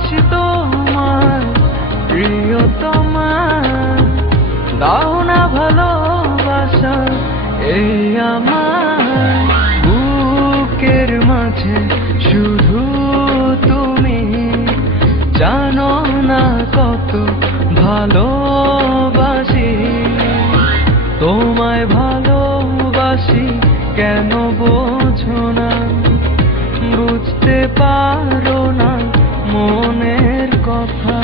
ভালোবাসি তোমার প্রিয়তমা, দাও না ভালোবাসা এই আমার বুকের মাঝে শুধু তুমি, জানো না কত ভালোবাসি তোমায়, ভালোবাসি কেন বোঝো না, বুঝতে পারো না মনের কথা।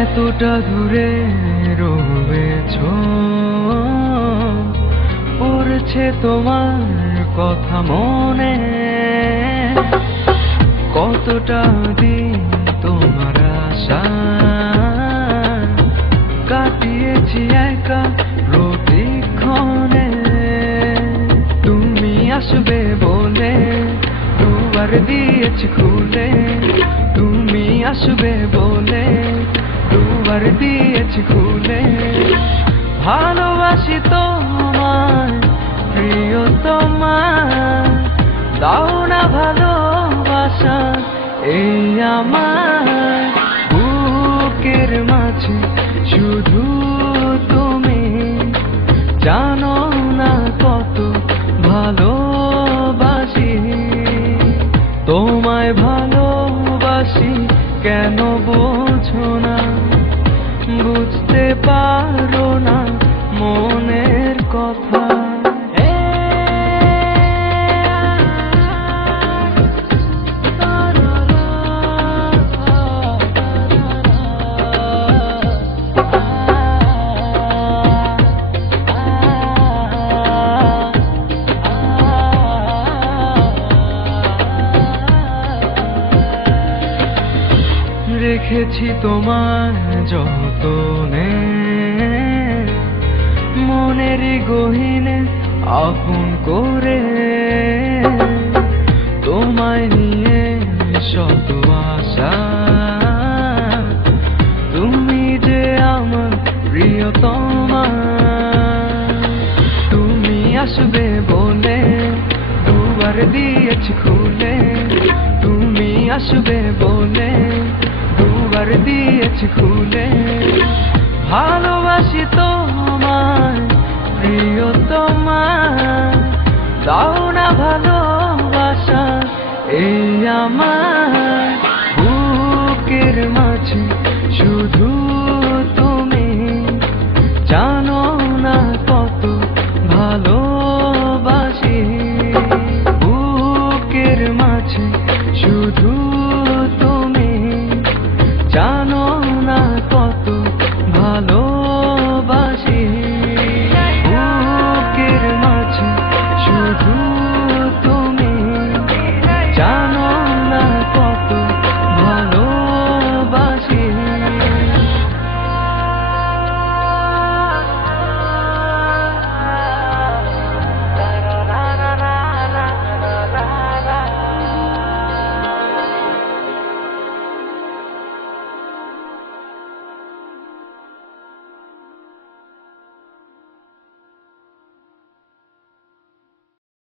এতটা দূরে রয়েছো, পড়ছে তোমার কথা মনে, কতটা দিন তোমার আশা কাটিয়েছি একা প্রতিক্ষণে, তুমি আসবে বলে দুয়ার দিয়েছি খুলে, তুমি আসবে বলে দুয়ার দিয়েছি খুলে, ভালোবাসি তোমায় প্রিয়তমা, দাও না ভালোবাসা এই আমার বুকের মাঝে শুধু তুমি, জানো না কত ভালোবাসি তোমায়, ভালোবাসি কেন বোঝো না, বুঝতে পারো না মনের কথা। রেখেছি তোমার যতনে, মনের গহীনে আপন করে, তোমায় নিয়ে শত আশা, তুমি যে আমার প্রিয়তমা, তুমি আসবে বলে দুয়ার দিয়েছি খুলে, তুমি আসবে বলে দুয়ার দিয়েছি খুলে, ভালোবাসি তোমায় প্রিয়তমা, দাও না ভালোবাসা এই আমার বুকের মাঝে শুধু